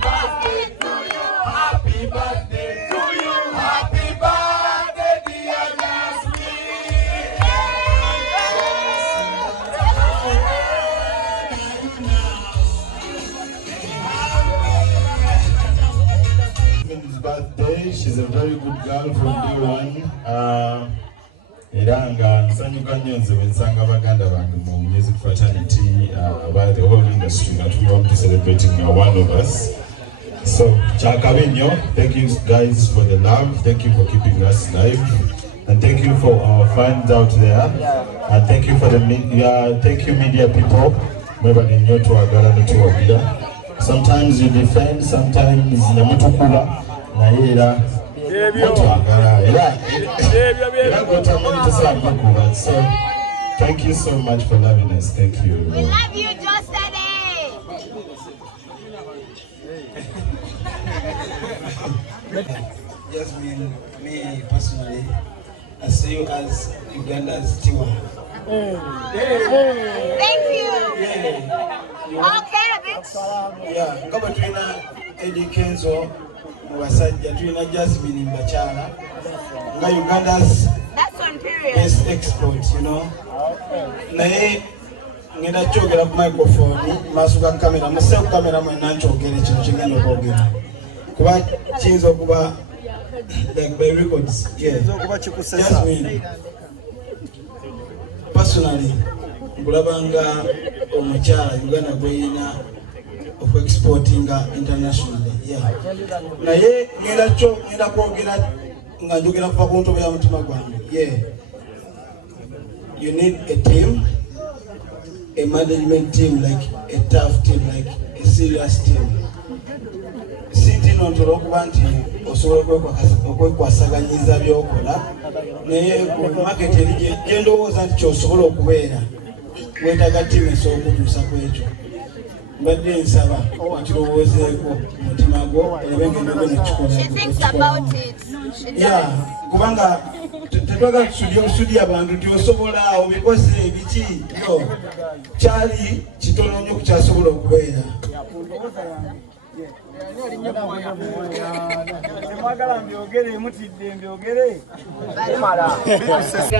birthday to you. Happy birthday to you. Happy birthday, dear Jasmine. Birthday. She's a very good girl from day one. Iranga nsanyuka nnyo nze bensanga baganda bange mu music fraternity by the whole industry that we want to celebrating one of us. So Chakabinyo, thank you guys for the love, thank you for keeping us live, and thank you for our fans out there, and thank you for the media, thank you media people. Sometimes you defend, sometimes namutukula na ira. So thank you so much for loving us. Thank you. We love you, Josede. Jasmine, me personally, I see you as Uganda's Tiwa. Thank you. Yeah. Okay, bitch. Yeah, kama tuina Eddie Kenzo Mwasajja, tuina Jasmine Mbachala, nga Uganda's best export, you know. Naye ngenda kyogera ku microphone maaso ga kamera, musse ku kamera mwe nankyogere kino kigenda okwogera. Kuba kiyinza okuba like by records. Yeah. Jasmine, personally, kulabanga omukyala Uganda gweyina of exporting internationally. Yeah. Naye ngenda kwogera nga njogera kuva ku ntobo ya mutima gwange. Yeah. You need a team, a management team, like a tough team, like a serious team. Sitting on the rock banty or so okwekwasaganyizza byokola naye ku market endowooza nti kyosobola okubeera weetaaga ttiimu esookutuusa ku ekyo. Mbadde nsaba okirowoozeeko mutima gwo olabe ng'endoogo nekikola. Kubanga tetwagala tusudya abantu tyosobola obikoze biki kyali kitono nnyo kukyasobola okubeera.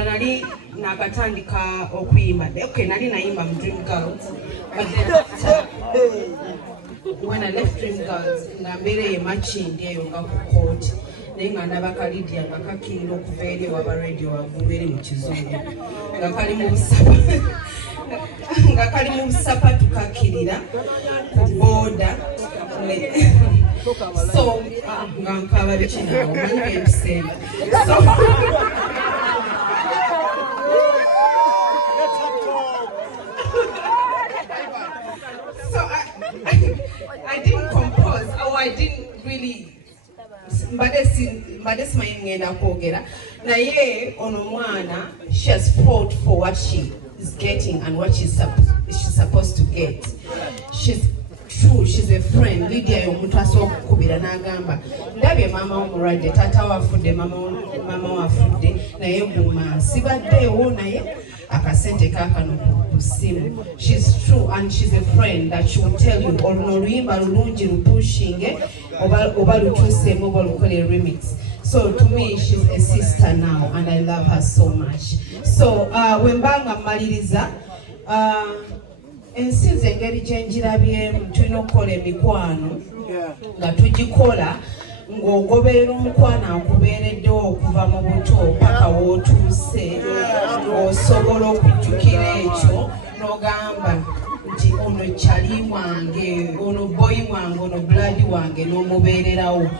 Nali nakatandika okuyimba. Okay, nali nayimba mu Dream Girls. But then when I left Dream Girls, ngambereye matching eyo nga ku court. Naye nga ndabaka Lydia nga kakirira okuva eri waba radio waggulu eri mu kizungu. Nga kali mu busapa tukakirira ku boda. So, ngankaba bikinawo manyi ebisemba. So I didn't compose, or I didn't really. Mbadesi mayengenda kwogera. Naye ono mwana, she has fought for what she is getting and what she's supposed to get. True, she's a friend. Lydia yomuntu asobola okukubira n'agamba ndabye mama omulwadde taata wafudde mama wafudde naye guma sibaddeewo naye akasente kaakano ku ssimu. She's true and she's a friend that she will tell you oluno oluyimba lulungi lupushinge oba lutuuseemu oba olukole remix. So to me she's a sister now and I love her so much. So wembanga mmaliriza ensinze engeri gyenjirabyemu tulina okukola emikwano nga tugikola ng'ogoberera omukwano akubeereddewo okuva mu buto paka w'otuuse osobola okujjukira ekyo n'ogamba nti ono kyali wange ono boyi wange ono blood wange n'omubeererawo.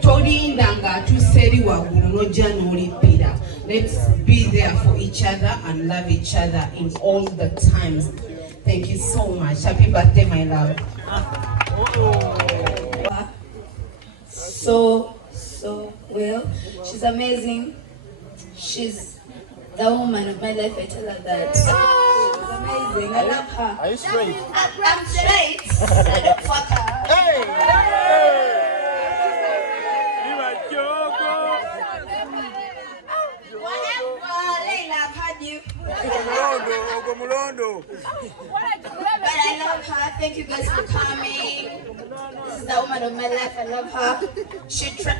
Tolinda ng'atuuse eri waggulu n'ojja n'olippira. Let's be there for each other and love each other in all the times. Thank you so much. Happy birthday, my love. So well. She's amazing. She's the woman of my life. I tell her that. She's amazing. I love her. Are you straight? I'm straight. I don't fuck her. Hey! But I love her. Thank you guys for coming. This is the woman woman of my life. I love her. She doesn't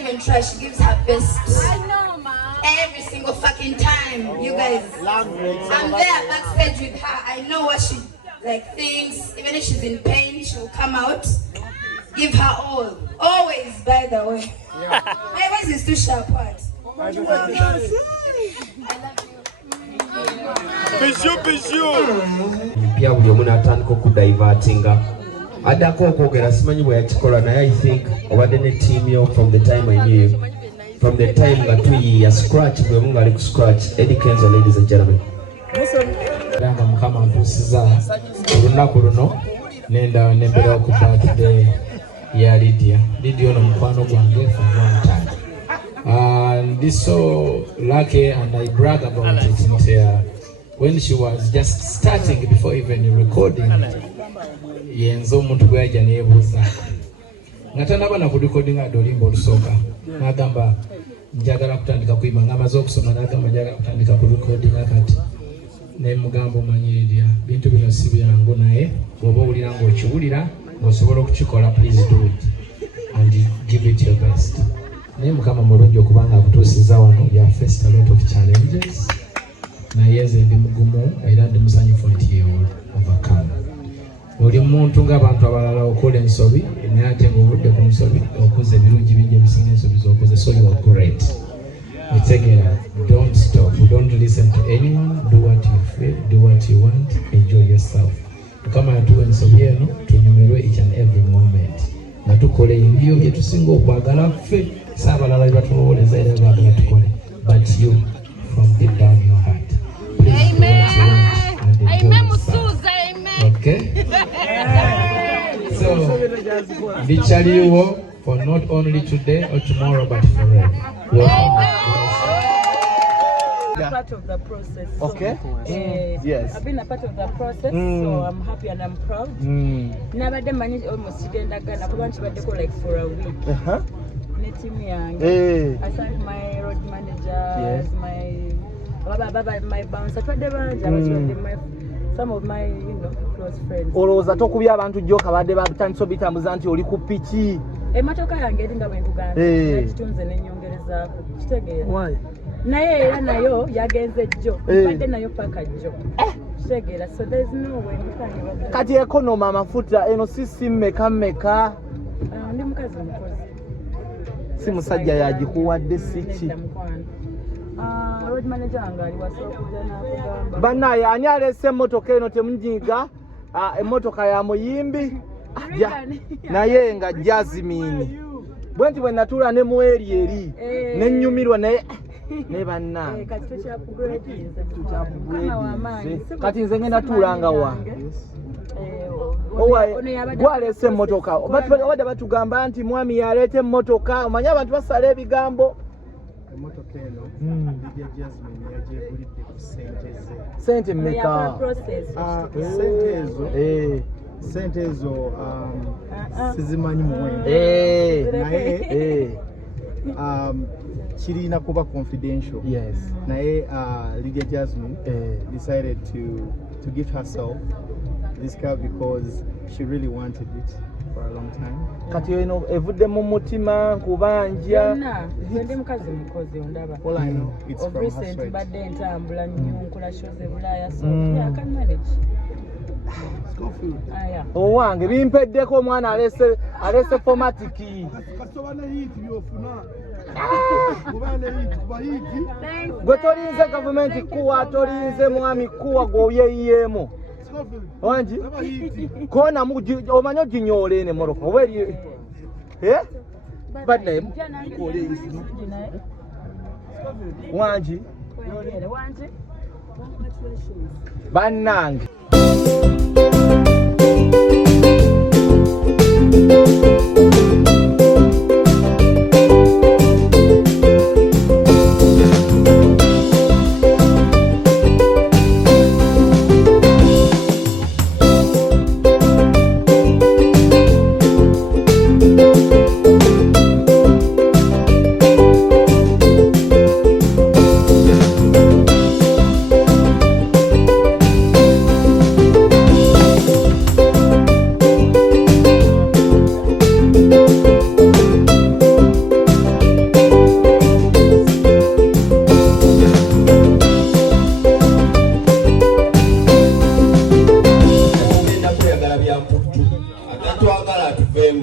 even try. She gives her best. I know, ma. Every single fucking time, you guys. I'm there backstage with her. I know what she thinks. Even if she's in pain, she will come out. Give her all. Always, by the way. Yeah. My voice is too sharp. What? I love you. Mpya buli omu n'atandika okudivertinga addako okwogera simanyi bwe yakikola naye I think obadde ne team yo from the time I knew you from the time nga tuyiiya scratch bwe mu ngali ku scratch Eddie Kenzo, ladies and gentlemen. Nga mukama ntuusiza olunaku luno nenda nembeerawo ku birthday ya Lydia ono mukwano gwange from one time. This so lucky and I brag about it until when she was just starting before even recording yenzo omuntu gwe yajja neebuuza nga tanaba na kurecording ate olimba olusooka n'agamba njagala kutandika kuyimba ng'amaze okusoma n'agamba njagala kutandika kurecording kati ne mugamba omanyi Lydia bintu bino si byangu naye bw'oba owulira ng'okiwulira ng'osobola okukikola please do it and give it your best. Naye mukama mulungi okubanga akutuusiza wano ya faced a lot of challenges naye nze ndi mugumu era ndi musanyufu nti overcome. Oli muntu ng'abantu abalala okola ensobi naye ate ng'obudde ku nsobi okoze ebirungi bingi ebisinga ensobi z'okoze, so you are great. Etegera, don't stop, don't listen to anyone, do what you feel, do what you want, enjoy yourself. Mukama yatuwa ensobi eno tunyumirwe each and every moment nga tukole ebyo bye tusinga okwagala ffe saabalala bye batulowooleza era baagala tukole, but you from deep down your heart. Amen. Amen, Musuza. Amen. Okay? So, Bichaliwo for not only today or tomorrow but forever. Part of the process. Okay. Yes. I've been a part of the process, so I'm happy and I'm proud. Never done manage almost today. I like for a week. I thank my road managers, my bouncer, some of my close friends. Olowooza tokubya abantu jjo kabadde batandise obitambuza nti oli ku piki. Emotoka yange eringa bwe nkugamba nagitunze n'ennyongerezaako kitegeera naye era nayo yagenze jjo badde nayo paka jjo kitegeera, so there is no way kati ekonoma amafuta eno si mmeka ndi mukazi mukozi si musajja yagikuwadde siki road manager wange ali wasa okujja n'akugamba bannaye ani aleese emmotoka eno temunyiiga emmotoka ya muyimbi naye nga Jazmin bwe nti bwe natuula ne mu eri nennyumirwa naye ne banna kati nze ngenda tuulanga wa gwaleese emmotoka obadde batugamba nti mwami yaleeta emmotoka omanyi abantu basala ebigambo emotoka eno Lydia Jazmin yagyegulidde ku sente mmeka sente ezo sizimanyi muwendo naye kirina kuba confidential. Yes. Naye Lydia Jazmin decided to give herself this car because she really wanted it for a long time. Kati eno evudde mu mutima nkubanja ndi mukazi mukozi ondaba. All I know it's of from recent her sweat. badde ntambula nnyo nkola shows e Bulaya, so yeah, I can manage. Owange bimpeddeko omwana alese formatiki gwe tolinze gavumenti kuwa tolinze mwami kuwa gwoye yiyemu wangi kona omanyi oginyoole ene moroka oba eri badde wangi bannange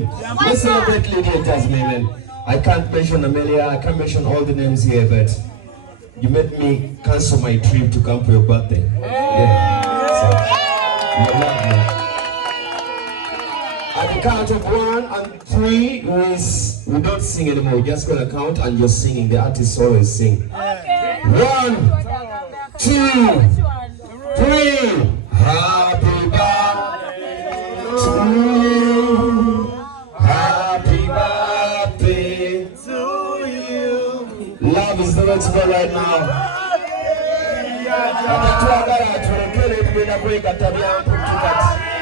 Jazmin. Let's celebrate Lydia Jazmin. And I can't mention Amelia, I can't mention all the names here, but you made me cancel my trip to come for your birthday. Yeah. So, you love me. At the count of 1 and 3, we don't sing anymore. We're just gonna count and you're singing. The artists always sing. 1, 2, 3. Happy birthday to you. Happy birthday to you. Love is the way to go right now. Atatuagala aturekere tugenda kwega tabya mputukati.